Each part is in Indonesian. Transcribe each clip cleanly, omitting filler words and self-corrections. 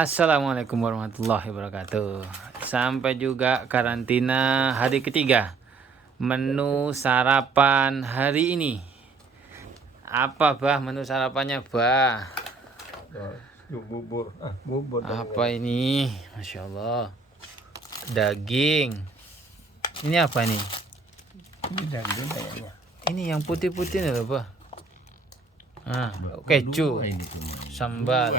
Assalamualaikum warahmatullahi wabarakatuh. Sampai juga karantina hari ketiga. Menu sarapan hari ini. Apa bah menu sarapannya bah? Yuk bubur, bubur. Apa ini? Masya Allah. Daging. Ini apa nih? Ini daging kayaknya. Ini yang putih-putih nih loh bah. Keju. Sambal.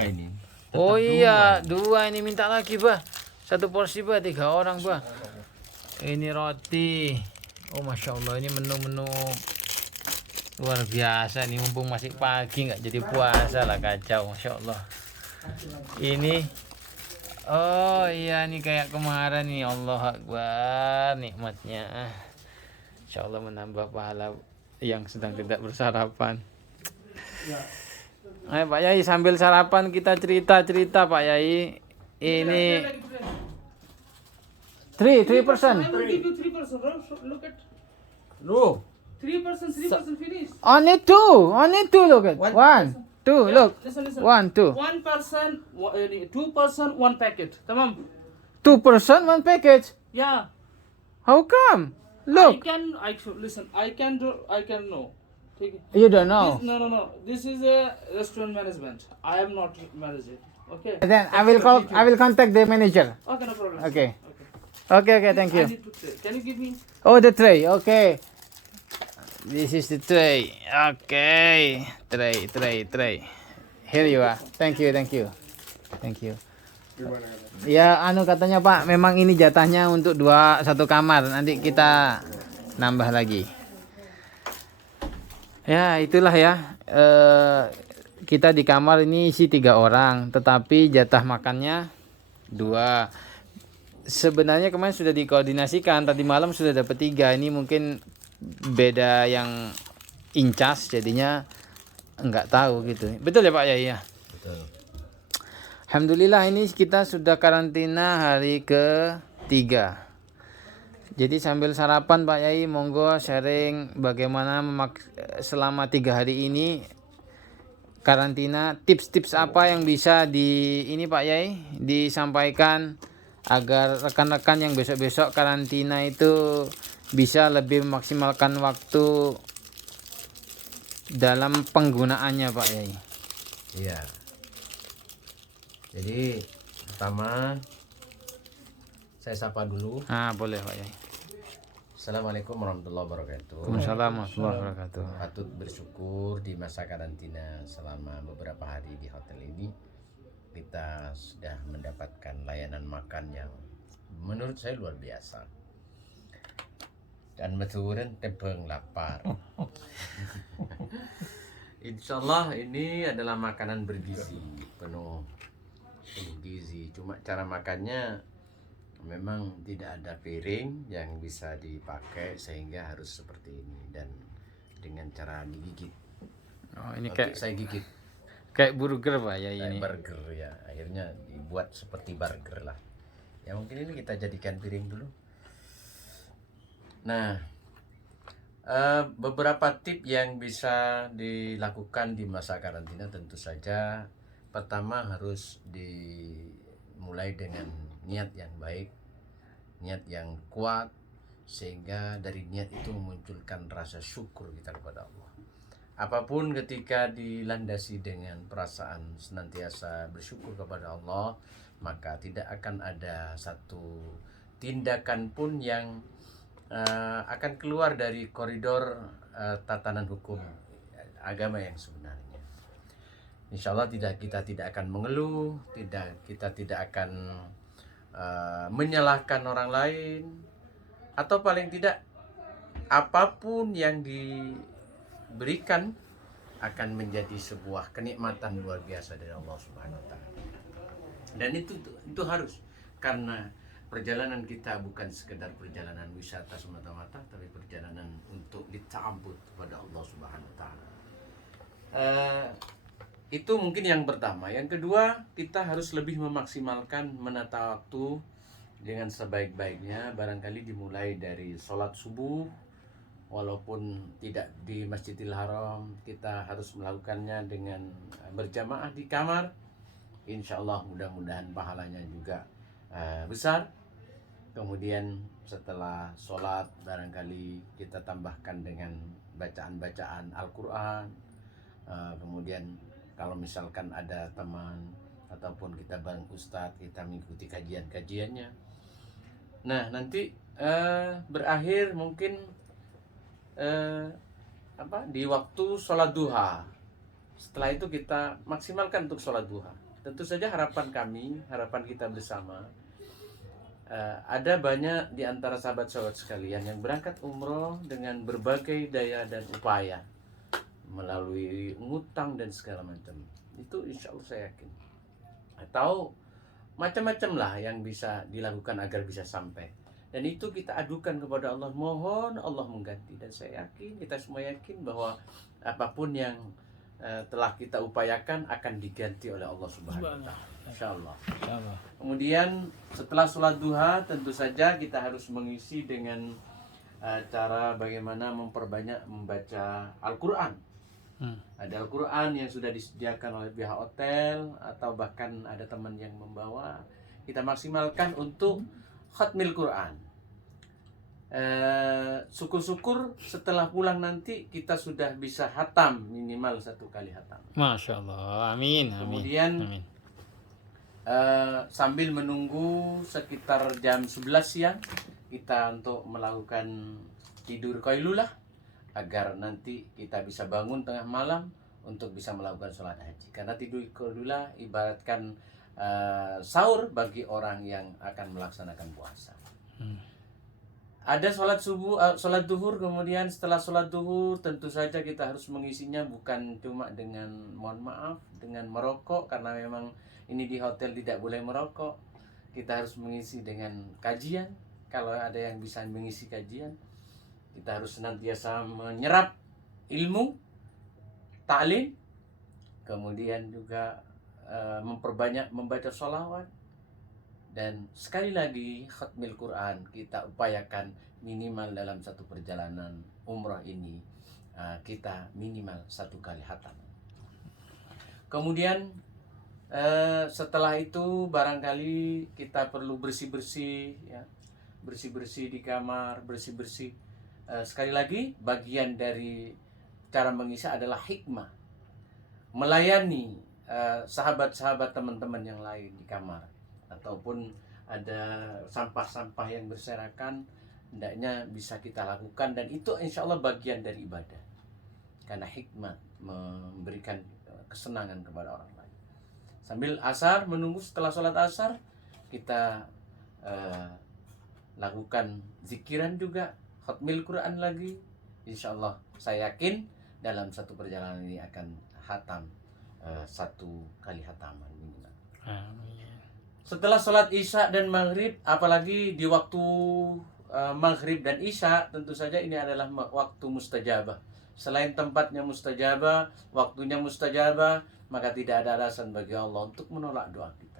Oh iya, dua ini minta lagi bah. Satu porsi bah, 3 orang bah. Ini roti. Oh masya Allah, ini menu-menu luar biasa nih. Mumpung masih pagi nggak jadi puasa lah, kacau masya Allah. Ini oh iya, ini kayak kemarin nih. Allah Akbar, nikmatnya. Insya Allah menambah pahala yang sedang tidak bersarapan. Ayo Pak Yai, sambil sarapan kita cerita-cerita Pak Yai. Ini 3%. I will give you 3%. Look at Look, 3%, finish. Only two. Look at What? 1, 2. Look, Listen. 1, 2. 1%, 2%, one packet. Tamam. 2%, 1 package. Yeah. How come? Look, I can know. Okay. you don't know. No. This is a restaurant management. I am not manager. Okay. Then I will contact the manager. Okay, no problem. Okay. Okay, thank I you. need to tray. Can you give me? Oh, the tray. Okay. This is the tray. Okay. Tray. Here you are. Thank you. Ya, katanya Pak, memang ini jatahnya untuk satu kamar. Nanti kita nambah lagi. Ya, itulah ya. Kita di kamar ini isi 3 orang, tetapi jatah makannya 2. Sebenarnya kemarin sudah dikoordinasikan, tadi malam sudah dapat 3. Ini mungkin beda yang incas, jadinya enggak tahu gitu. Betul ya Pak Yai ya? betul. Alhamdulillah ini kita sudah karantina hari ke-3. Jadi sambil sarapan Pak Yai, monggo sharing bagaimana selama 3 hari ini karantina, tips-tips apa yang bisa Pak Yai disampaikan agar rekan-rekan yang besok-besok karantina itu bisa lebih memaksimalkan waktu dalam penggunaannya Pak Yai. Iya. Jadi pertama saya sapa dulu. Boleh Pak Yai. Assalamualaikum warahmatullahi wabarakatuh. Waalaikumsalam warahmatullahi wabarakatuh. Patut bersyukur di masa karantina selama beberapa hari di hotel ini kita sudah mendapatkan layanan makan yang menurut saya luar biasa. Dan betulan tebeng lapar. Insya Allah ini adalah makanan bergizi, penuh gizi. Cuma cara makannya memang tidak ada piring yang bisa dipakai sehingga harus seperti ini dan dengan cara digigit. Oh, ini Nanti saya gigit kayak burger Pak Yai kayak ini. burger ya. Akhirnya dibuat seperti burger lah. Ya mungkin ini kita jadikan piring dulu. Nah, beberapa tip yang bisa dilakukan di masa karantina tentu saja pertama harus dimulai dengan niat yang baik, niat yang kuat, sehingga dari niat itu memunculkan rasa syukur kita kepada Allah. Apapun ketika dilandasi dengan perasaan senantiasa bersyukur kepada Allah, maka tidak akan ada satu tindakan pun yang akan keluar dari koridor tatanan hukum agama yang sebenarnya. Insya Allah kita tidak akan mengeluh, kita tidak akan menyalahkan orang lain, atau paling tidak apapun yang diberikan akan menjadi sebuah kenikmatan luar biasa dari Allah Subhanahu wa taala. Dan itu harus, karena perjalanan kita bukan sekedar perjalanan wisata semata-mata, tapi perjalanan untuk dita'abbud kepada Allah Subhanahu wa taala. Itu mungkin yang pertama. Yang kedua, kita harus lebih memaksimalkan menata waktu dengan sebaik-baiknya. Barangkali dimulai dari sholat subuh, walaupun tidak di Masjidil Haram, kita harus melakukannya dengan berjamaah di kamar. insya Allah mudah-mudahan pahalanya juga besar. Kemudian setelah sholat barangkali kita tambahkan dengan bacaan-bacaan Al-Quran. Kemudian kalau misalkan ada teman ataupun kita bareng ustadz, kita mengikuti kajian-kajiannya. Nah nanti berakhir mungkin di waktu sholat duha. Setelah itu kita maksimalkan untuk sholat duha. Tentu saja harapan kami, harapan kita bersama, ada banyak di antara sahabat-sahabat sekalian yang berangkat umroh dengan berbagai daya dan upaya, melalui ngutang dan segala macam. Itu insya Allah saya yakin. Atau macam-macam lah yang bisa dilakukan agar bisa sampai. Dan itu kita adukan kepada Allah, mohon Allah mengganti. Dan saya yakin, kita semua yakin bahwa apapun yang telah kita upayakan akan diganti oleh Allah Subhanahu wa Ta'ala. Insyaallah. Kemudian setelah sholat duha tentu saja kita harus mengisi dengan cara bagaimana memperbanyak membaca Al-Quran. Ada Al-Quran yang sudah disediakan oleh pihak hotel atau bahkan ada teman yang membawa. Kita maksimalkan untuk khatmil Quran. Syukur-syukur setelah pulang nanti kita sudah bisa hatam, minimal 1 kali hatam. Masya Allah, amin. Kemudian amin. Sambil menunggu sekitar jam 11 siang kita untuk melakukan tidur qailulah agar nanti kita bisa bangun tengah malam untuk bisa melakukan sholat haji. Karena tidur qailulah ibaratkan sahur bagi orang yang akan melaksanakan puasa. Ada sholat subuh, sholat duhur, kemudian setelah sholat duhur tentu saja kita harus mengisinya bukan cuma dengan, mohon maaf, dengan merokok, karena memang ini di hotel tidak boleh merokok. Kita harus mengisi dengan kajian. Kalau ada yang bisa mengisi kajian, kita harus senantiasa menyerap ilmu, ta'lim, kemudian juga memperbanyak membaca sholawat. Dan sekali lagi khatmil Quran kita upayakan minimal dalam 1 perjalanan umrah ini kita minimal 1 kali hatam. Kemudian setelah itu barangkali kita perlu bersih-bersih ya. Bersih-bersih di kamar, bersih-bersih. Sekali lagi bagian dari cara mengisi adalah hikmah. Melayani sahabat-sahabat teman-teman yang lain di kamar. Ataupun ada sampah-sampah yang berserakan, hendaknya bisa kita lakukan, dan itu insya Allah bagian dari ibadah. Karena hikmah memberikan kesenangan kepada orang lain. Sambil asar, menunggu setelah sholat asar, kita lakukan zikiran juga, khatmil Quran lagi. Insya Allah saya yakin dalam 1 perjalanan ini akan hatam 1 kali hataman minimal. Setelah sholat isya dan maghrib, apalagi di waktu maghrib dan isya, tentu saja ini adalah waktu mustajabah. Selain tempatnya mustajabah, waktunya mustajabah, maka tidak ada alasan bagi Allah untuk menolak doa kita.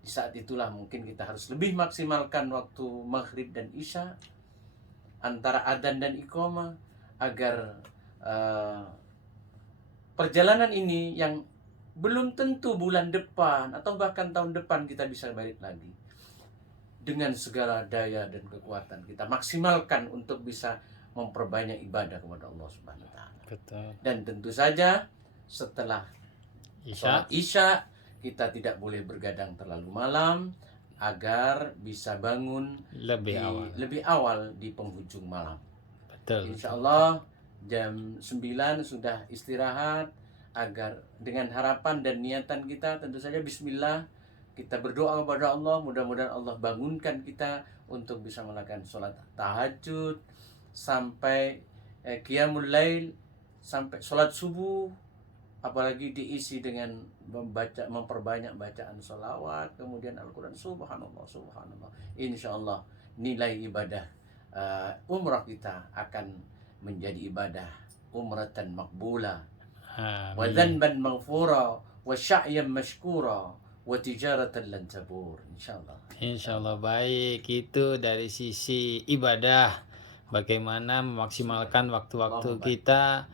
Di saat itulah mungkin kita harus lebih maksimalkan waktu maghrib dan isya, antara adzan dan iqamah, agar perjalanan ini yang belum tentu bulan depan atau bahkan tahun depan kita bisa balik lagi, dengan segala daya dan kekuatan kita maksimalkan untuk bisa memperbanyak ibadah kepada Allah Subhanahu wa Ta'ala. Dan tentu saja setelah sholat isya kita tidak boleh bergadang terlalu malam agar bisa bangun lebih awal di penghujung malam. Insya Allah jam 9 sudah istirahat, agar dengan harapan dan niatan kita tentu saja bismillah kita berdoa kepada Allah, mudah-mudahan Allah bangunkan kita untuk bisa melakukan sholat tahajud sampai qiyamul lail, sampai sholat subuh, apalagi diisi dengan memperbanyak bacaan sholawat, kemudian Al-Quran. Subhanallah, subhanallah. Insya Allah nilai ibadah umrah kita akan menjadi ibadah umratan maqbulah, wa dhanban maghfura, wa sya'yan mashkura, wa tijaratan lan tabur. Insyaallah. Insyaallah. Baik, itu dari sisi ibadah, bagaimana memaksimalkan waktu-waktu kita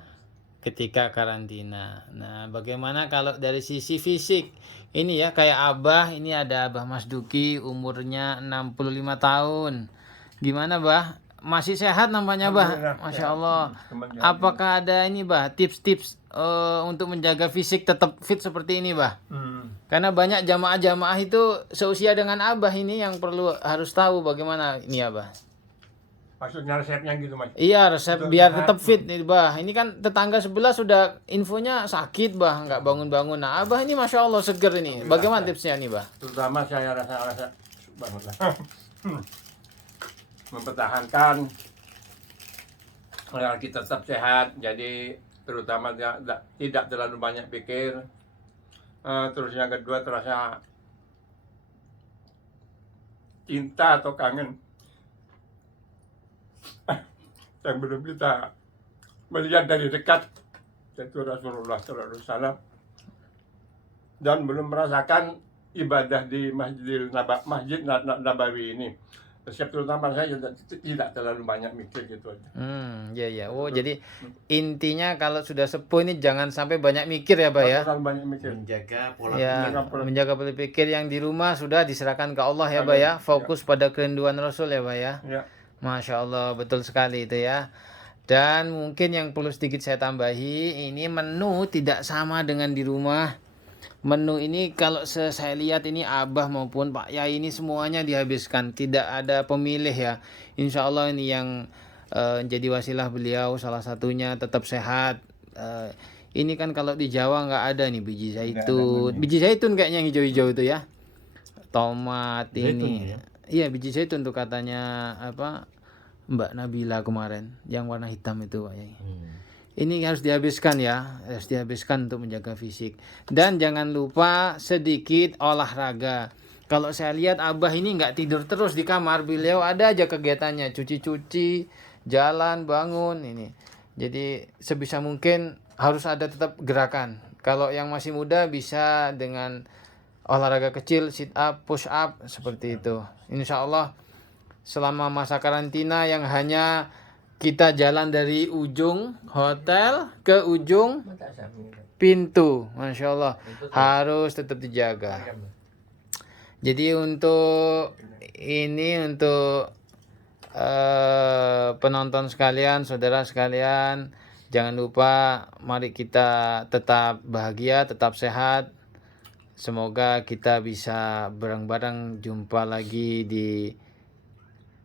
ketika karantina. Nah, bagaimana kalau dari sisi fisik? Ini ya kayak Abah, ini ada Abah Mas Duki umurnya 65 tahun. Gimana, Bah? Masih sehat nampaknya, Bah? Alhamdulillah, Masya sehat. Allah. Teman-teman. Apakah ada ini, Bah, tips-tips untuk menjaga fisik tetap fit seperti ini, Bah? Karena banyak jamaah-jamaah itu seusia dengan Abah ini yang perlu harus tahu bagaimana ini, Abah. Maksudnya resepnya gitu, Mas? Iya, resep Untuk biar sehat. tetap fit nih, Bah. Ini kan tetangga sebelah sudah infonya sakit, Bah, nggak bangun-bangun. Nah, Abah ini Masya Allah seger ini. Bagaimana tipsnya nih, Bah? Terutama saya rasa banget lah. Mempertahankan agar kita tetap sehat. Jadi terutama tidak terlalu banyak pikir. Terus yang kedua terasa cinta atau kangen yang belum kita melihat dari dekat, yaitu Rasulullah SAW, dan belum merasakan ibadah di Masjid Nabawi ini. Resep terutama saya tidak terlalu banyak mikir gitu aja. Iya. Oh, jadi intinya kalau sudah sepuh ini jangan sampai banyak mikir ya, Bah ya. Terlalu banyak mikir. Menjaga pola Ya, pikir. menjaga pola pikir yang di rumah sudah diserahkan ke Allah ya, Bah ya. Fokus pada kerinduan Rasul ya, Bah ya. Ya. Masya Allah, betul sekali itu ya. Dan mungkin yang perlu sedikit saya tambahi, ini menu tidak sama dengan di rumah. Menu ini kalau saya lihat ini Abah maupun Pak Yai ini semuanya dihabiskan, tidak ada pemilih ya. Insya Allah ini yang jadi wasilah beliau salah satunya tetap sehat. Ini kan kalau di Jawa nggak ada nih biji zaitun. Biji zaitun kayaknya yang hijau-hijau itu ya. Tomat ini. Iya, biji zaitun tuh katanya apa Mbak Nabila kemarin yang warna hitam itu, Pak Yai. Ini harus dihabiskan ya, harus dihabiskan untuk menjaga fisik. Dan jangan lupa sedikit olahraga. Kalau saya lihat Abah ini nggak tidur terus di kamar, beliau ada aja kegiatannya, cuci-cuci, jalan, bangun ini. Jadi sebisa mungkin harus ada tetap gerakan. Kalau yang masih muda bisa dengan olahraga kecil, sit up, push up seperti itu. Insya Allah selama masa karantina yang hanya kita jalan dari ujung hotel ke ujung pintu, Masya Allah, harus tetap dijaga. Jadi untuk penonton sekalian, saudara sekalian, jangan lupa mari kita tetap bahagia, tetap sehat. Semoga kita bisa bareng-bareng jumpa lagi di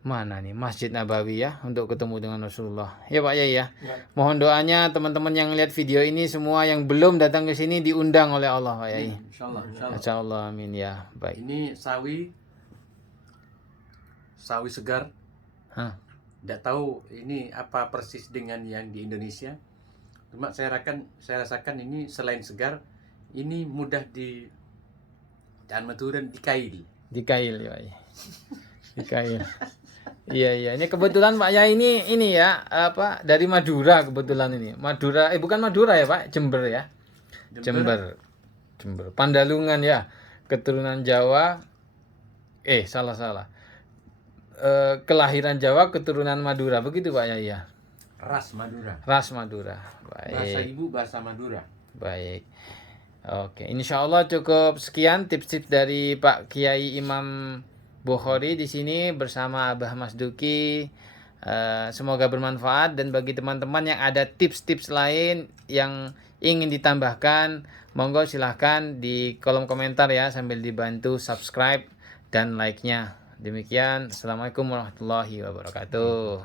mana nih Masjid Nabawi ya, untuk ketemu dengan Rasulullah. Ya Pak Yai ya. Mohon doanya teman-teman yang lihat video ini semua yang belum datang ke sini diundang oleh Allah Pak Yai. Insyaallah. Insyaallah, amin ya. Baik. Ini sawi segar. Tidak tahu ini apa persis dengan yang di Indonesia. Cuma saya rasakan ini selain segar, ini mudah dan Maduran dikail. Dikail ya Pak Yai. Dikail. Iya, ini kebetulan Pak Yai ini ya, apa dari Madura kebetulan ini. Madura, bukan Madura ya Pak, Jember ya. Jember. Pandalungan ya. Keturunan Jawa. Salah. Kelahiran Jawa, keturunan Madura. Begitu Pak Yai ya. Ras Madura. Baik. Bahasa ibu bahasa Madura. Baik. Oke, insya Allah cukup sekian tips-tips dari Pak Kiai Imam Bukhari di sini bersama Abah Mas Duki. Semoga bermanfaat, dan bagi teman-teman yang ada tips-tips lain yang ingin ditambahkan, monggo silahkan di kolom komentar ya, sambil dibantu subscribe dan like-nya. Demikian, Assalamualaikum warahmatullahi wabarakatuh.